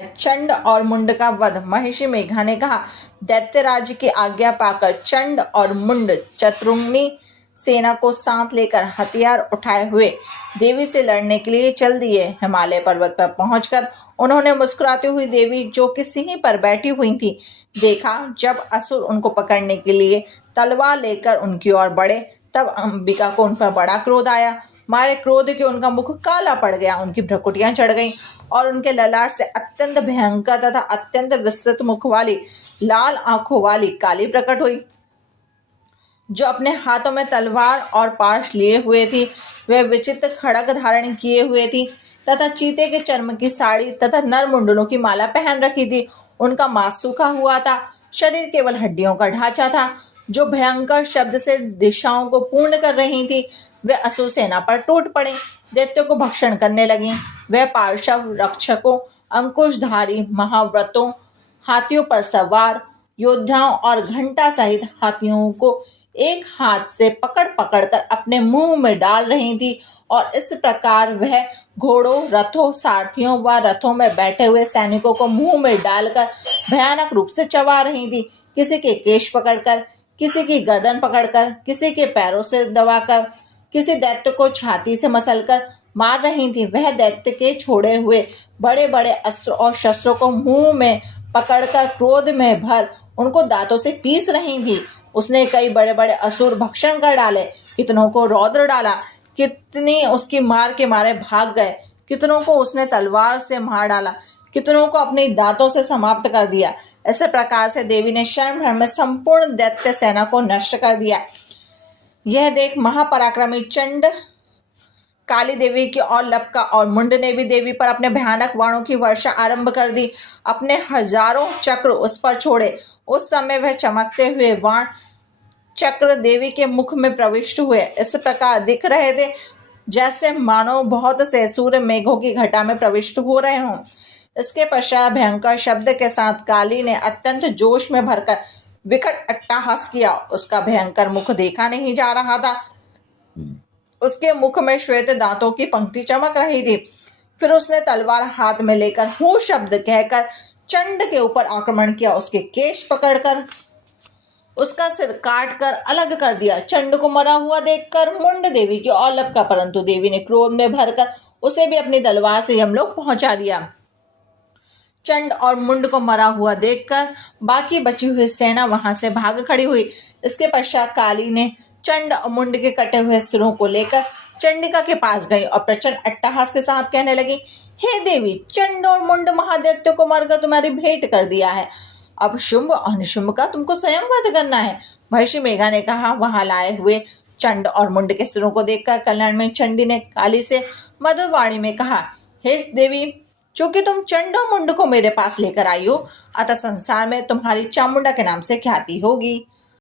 चंड और मुंड का वध। महर्षि मेघा ने कहा, दैत्यराज की आज्ञा पाकर चंड और मुंड चतुर्मुखी सेना को साथ लेकर हथियार उठाए हुए देवी से लड़ने के लिए चल दिए। हिमालय पर्वत पर पहुंचकर उन्होंने मुस्कुराती हुई देवी जो कि सिंह पर बैठी हुई थी देखा। जब असुर उनको पकड़ने के लिए तलवार लेकर उनकी ओर बढ़े तब अंबिका को उन पर बड़ा क्रोध आया। मारे क्रोध के उनका मुख काला पड़ गया, उनकी भ्रुकुटियां चढ़ गईं और उनके ललाट से अत्यंत भयंकर तथा अत्यंत विस्तृत मुख वाली लाल आंखों वाली काली प्रकट हुई, जो अपने हाथों में तलवार और पाश लिए हुए थी। वह विचित्र खड़ग धारण किए हुए थी तथा चीते के चर्म की साड़ी तथा नर मुंडलों की माला पहन रखी थी। उनका मांस सूखा हुआ था, शरीर केवल हड्डियों का ढांचा था, जो भयंकर शब्द से दिशाओं को पूर्ण कर रही थी। वे असुर सेना पर टूट पड़े, दैत्यों को भक्षण करने लगी। वह पार्श्व रक्षकों, अंकुशधारी महाव्रतों, हाथियों पर सवार योद्धाओं और घंटा सहित हाथियों को एक हाथ से पकड़ पकड़ कर अपने मुंह में डाल रही थी और इस प्रकार वह घोड़ों, रथों, सारथियों व रथों में बैठे हुए सैनिकों को मुंह में डालकर भयानक रूप से चबा रही थी। किसी के केश पकड़कर, किसी की गर्दन पकड़कर, किसी के पैरों से दबाकर, किसी दैत्य को छाती से मसलकर मार रही थी। वह दैत्य के छोड़े हुए बड़े बड़े अस्त्र और शस्त्रों को मुंह में पकड़कर क्रोध में भर उनको दांतों से पीस रही थी। उसने कई बड़े बड़े असुर भक्षण कर डाले, कितनों को रौद्र डाला, कितनी उसकी मार के मारे भाग गए, कितनों को उसने तलवार से मार डाला, कितनों को अपने दांतों से समाप्त कर दिया। ऐसे प्रकार से देवी ने क्षण भर में संपूर्ण दैत्य सेना को नष्ट कर दिया। यह देख महापराक्रमी चंड काली देवी की ओर लपका और मुंड ने भी देवी पर अपने भयानक बाणों की वर्षा आरंभ कर दी। अपने हजारों चक्र उस पर छोड़े। उस समय वह चमकते हुए बाण चक्र देवी के मुख में प्रविष्ट हुए। इस प्रकार दिख रहे थे जैसे मानो बहुत से सूर्य मेघों की घटा में प्रविष्ट हो रहे हों। इसके पश्चात भयंकर शब्द के साथ काली ने अत्यंत जोश में भरकर विकट अट्टहास किया। उसका भयंकर मुख देखा नहीं जा रहा था, उसके मुख में श्वेत दांतों की पंक्ति चमक रही थी। फिर उसने तलवार हाथ में लेकर हूँ शब्द कहकर चंड के ऊपर आक्रमण किया। उसके केश पकड़कर उसका सिर काट कर अलग कर दिया। चंड को मरा हुआ देखकर मुंड देवी की ओर लपका, परंतु देवी ने क्रोध में भरकर उसे भी अपनी तलवार से यमलोक पहुंचा दिया। चंड और मुंड को मरा हुआ देखकर बाकी बची हुई सेना वहां से भाग खड़ी हुई। इसके पश्चात काली ने चंड और मुंड के कटे हुए सिरों को लेकर चंडिका के पास गई और प्रचंड अट्टहास के साथ कहने लगी, हे देवी, चंड और मुंड महादैत्यों को मारकर तुम्हारी भेंट कर दिया है। अब शुंभ और निशुंभ का तुमको स्वयं वध करना है। महर्षि मेघा ने कहा। वहां लाए हुए चंड और मुंड के सिरों को देखकर कल्याण में चंडी ने काली से मधुर वाणी में कहा, हे देवी, चूंकि तुम चंड और मुंड को मेरे पास लेकर आई हो, अतः संसार में तुम्हारी चामुंडा के नाम से ख्याति होगी।